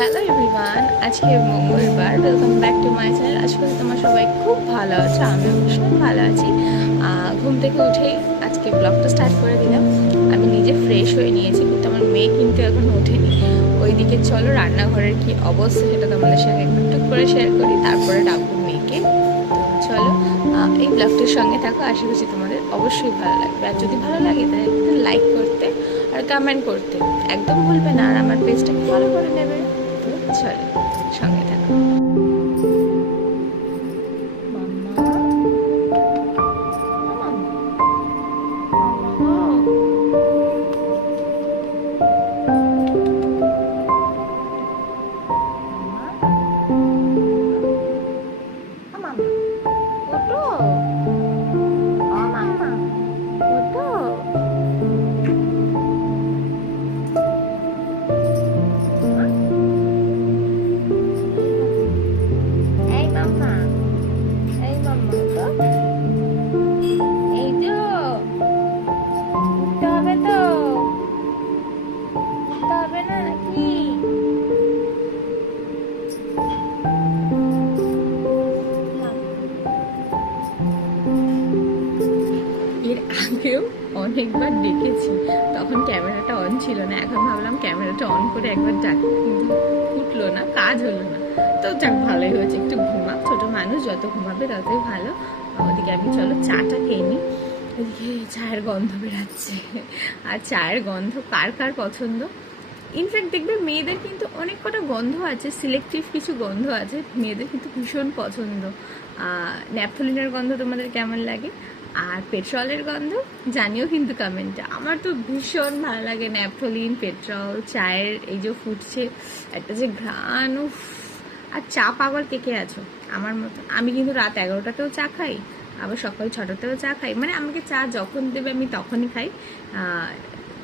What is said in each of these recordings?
Hello everyone, আজকে মঙ্গলবার। Welcome back to my channel আজকে তোমার সবাই খুব ভালো আছো, আমিও ভীষণ ভালো আছি। ঘুম থেকে উঠেই আজকে ব্লগটা স্টার্ট করে দিলাম। আমি নিজে ফ্রেশ হয়ে নিয়েছি, কিন্তু আমার মেয়ে কিন্তু এখন ওঠেনি। ওইদিকে চলো, রান্নাঘরের কি অবস্থা সেটা তোমাদের সঙ্গে একটু করে শেয়ার করি, তারপরে ডাকবো মেয়েকে। চলো এই ব্লগটির সঙ্গে থাকো, আশা করছি তোমাদের অবশ্যই ভালো লাগবে। আর যদি ভালো লাগে, তাহলে লাইক করতে আর কমেন্ট করতে। একদম ভুলবে না, আর আমার পেজটাকে ফলো করে নেবে। চলো সঙ্গে থাকো আগেও অনেকবার ডেকেছি তখন ক্যামেরাটা অন ছিল না। এখন ভাবলাম ক্যামেরাটা অন করে একবার ডাকি উঠল না, কাজ হলো না। তো যাক, ভালোই হয়েছে। একটু ঘুমা, ছোটো মানুষ, যত ঘুমাবে ততই ভালো। ওদিকে আমি, চলো, চাটা খেয়ে নিই। চায়ের গন্ধ বেরাচ্ছে। আর চায়ের গন্ধ কার কার পছন্দ? ইনফ্যাক্ট দেখবে মেয়েদের কিন্তু অনেক কটা গন্ধ আছে সিলেক্টিভ কিছু গন্ধ আছে। মেয়েদের কিন্তু ভীষণ পছন্দ। ন্যাপথলিনের গন্ধ তোমাদের কেমন লাগে? আর পেট্রোলের গন্ধ, জানিও কিন্তু কমেন্টে আমার তো ভীষণ ভালো লাগে ন্যাপথলিন, পেট্রোল, চায়ের এই যে ফুটছে, একটা যে ঘ্রাণ, উফ। আর চা পাগল কে কে আছো? আমার মতো। আমি কিন্তু রাত এগারোটাতেও চা খাই, আবার সকাল ছটাতেও চা খাই। মানে আমাকে চা যখন দেবে আমি তখনই খাই।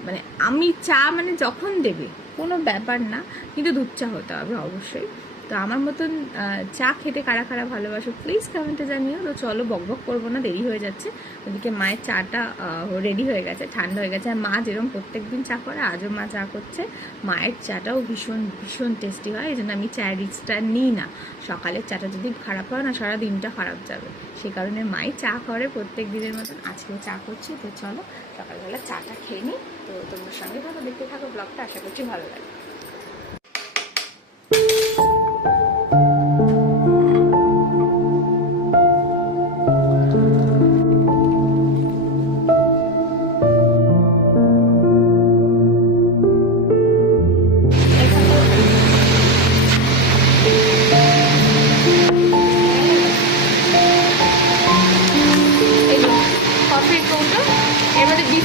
মানে আমি চা মানে যখন দেবে, কোনো ব্যাপার না। কিন্তু দুধ চা হতে হবে অবশ্যই। তো আমার মতন চা খেতে কারা কারা ভালোবাসো প্লিজ কমেন্টে জানিও। তো চলো বকবক করব না, দেরি হয়ে যাচ্ছে। ওদিকে মায়ের চাটা রেডি হয়ে গেছে, ঠান্ডা হয়ে গেছে। আর মা যেরকম প্রত্যেক দিন চা করে, আজও মা চা করছে। মায়ের চাটাও ভীষণ ভীষণ টেস্টি হয় এই জন্য আমি চায়ের রিক্সটা নিই না। সকালের চাটা যদি খারাপ হয় না, সারা দিনটা খারাপ যাবে। সেই কারণে মাই চা করে প্রত্যেক দিনের মতন। আজকেও চা করছি, তো চলো সকালবেলা চাটা খেয়ে নিই। তো তোমার সঙ্গে থাকো, দেখতে থাকো ব্লগটা আশা করছি ভালো লাগে এই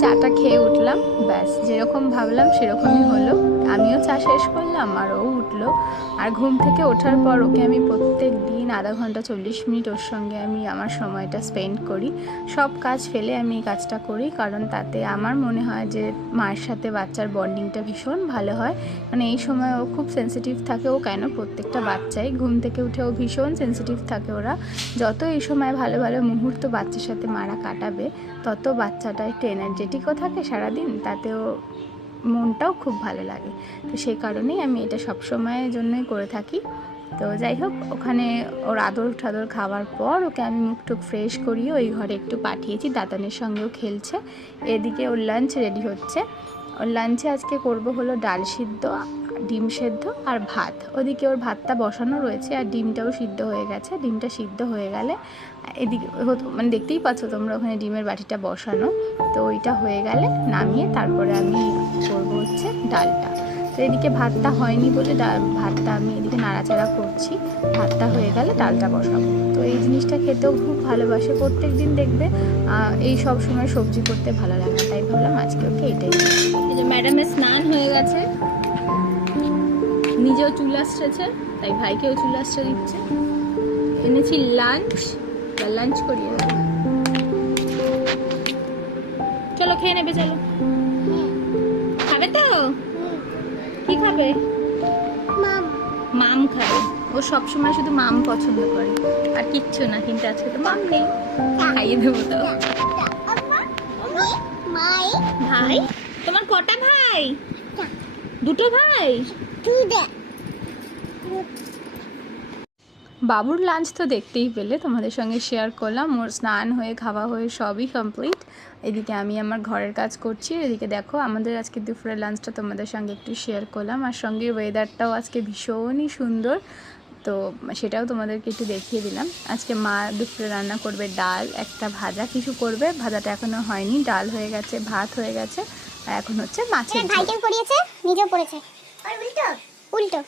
চাটা খেয়ে উঠলাম ব্যাস যেরকম ভাবলাম সেরকমই হলো। আমিও চা শেষ করলাম, আর ও উঠল। আর ঘুম থেকে ওঠার পর ওকে আমি প্রত্যেক দিন আধা ঘণ্টা চল্লিশ মিনিট ওর সঙ্গে আমি আমার সময়টা স্পেন্ড করি। সব কাজ ফেলে আমি এই কাজটা করি, কারণ তাতে আমার মনে হয় যে মায়ের সাথে বাচ্চার বন্ডিংটা ভীষণ ভালো হয়। মানে এই সময় ও খুব সেন্সিটিভ থাকে, ও কেন প্রত্যেকটা বাচ্চাই ঘুম থেকে উঠে ও ভীষণ সেন্সিটিভ থাকে ওরা। যত এই সময় ভালো ভালো মুহূর্ত বাচ্চার সাথে মারা কাটাবে, তত বাচ্চাটা একটু এনার্জেটিকও থাকে সারাদিন, তাতেও মনটাও খুব ভালো লাগে। তো সেই কারণেই আমি এটা সব সময়ের জন্যই করে থাকি। তো যাই হোক, ওখানে ওর আদর ঠাদর খাওয়ার পর ওকে আমি মুখ টুক ফ্রেশ করিয়ে ওই ঘরে একটু পাঠিয়েছি। দাদানের সঙ্গেও খেলছে। এদিকে ওর লাঞ্চ রেডি হচ্ছে। ওর লাঞ্চে আজকে করব হলো ডাল সিদ্ধ। ডিম সেদ্ধ আর ভাত। ওদিকে ওর ভাতটা বসানো রয়েছে আর ডিমটাও সিদ্ধ হয়ে গেছে। ডিমটা সিদ্ধ হয়ে গেলে এদিকে মানে দেখতেই পাচ্ছ তোমরা ওখানে ডিমের বাটিটা বসানো। তো ওইটা হয়ে গেলে নামিয়ে তারপরে আমি করব হচ্ছে ডালটা। তো এদিকে ভাতটা হয়নি বলে ভাতটা আমি এদিকে নাড়াচাড়া করছি। ভাতটা হয়ে গেলে ডালটা বসাবো। তো এই জিনিসটা খেতেও খুব ভালোবাসে প্রত্যেক দিন দেখবে এই সব সময় সবজি করতে ভালো লাগে তাই ভাবলাম আজকে ওকে এটাই। ম্যাডামের স্নান হয়ে গেছে। নিজেও চুল আসছে তাই ভাইকেও চুল আসতে দিচ্ছে। এনেছি লাঞ্চ বা লাঞ্চ করিয়ে চলো খেয়ে নেবে চলো। খাবে তো? কি খাবে? মাম। মাম খাবে। ও সবসময় শুধু মাম পছন্দ করে। আর কিচ্ছু না কিন্তু আজকে তো মাম নেই। খাইয়ে দেবো তো। ভাই? তোমার কটা ভাই? দুটো ভাই? বাবুর লাঞ্চ তো দেখতেই পেলে তোমাদের সঙ্গে শেয়ার করলাম। ওর স্নান হয়ে খাওয়া হয়ে সবই কমপ্লিট এদিকে আমি আমার ঘরের কাজ করছি। এদিকে দেখো আমাদের আজকে দুপুরের লাঞ্চটা তোমাদের সঙ্গে একটু শেয়ার করলাম। আর সঙ্গে ওয়েদারটাও আজকে ভীষণই সুন্দর। তো সেটাও তোমাদেরকে একটু দেখিয়ে দিলাম। আজকে মা দুপুরে রান্না করবে ডাল একটা ভাজা কিছু করবে। ভাজাটা এখনও হয়নি ডাল হয়ে গেছে ভাত হয়ে গেছে। আর এখন হচ্ছে মাছের ঝোল। ভাইকেও পড়িয়েছে নিজেও পড়েছে আর উল্টো। উল্টো।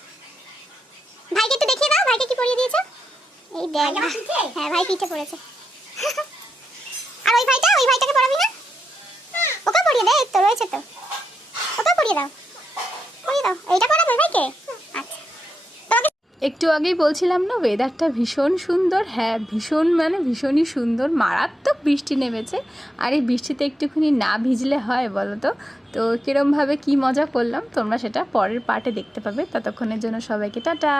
ভাইকে একটু দেখিয়ে দাও ভাইকে কি পরিয়ে দিয়েছ? এই দেখ হ্যাঁ ভাই পিঠে পড়েছে আর ওই ভাইটা ওই ভাইটাকে পড়াবি না? ওকে পড়িয়ে দে তো রয়েছে তো। ওকে পড়িয়ে দাও। পড়িয়ে দাও। এইটা পড়াবে ভাইকে? একটু আগেই বলছিলাম না ওয়েদারটা ভীষণ সুন্দর। হ্যাঁ ভীষণ মানে ভীষণই সুন্দর। মারাত্মক বৃষ্টি নেমেছে। আর এই বৃষ্টিতে একটুখানি না ভিজলে হয় বলো তো তো কীরমভাবে কী মজা করলাম, তোমরা সেটা পরের পার্টে দেখতে পাবে। ততক্ষণের জন্য সবাইকে টাটা!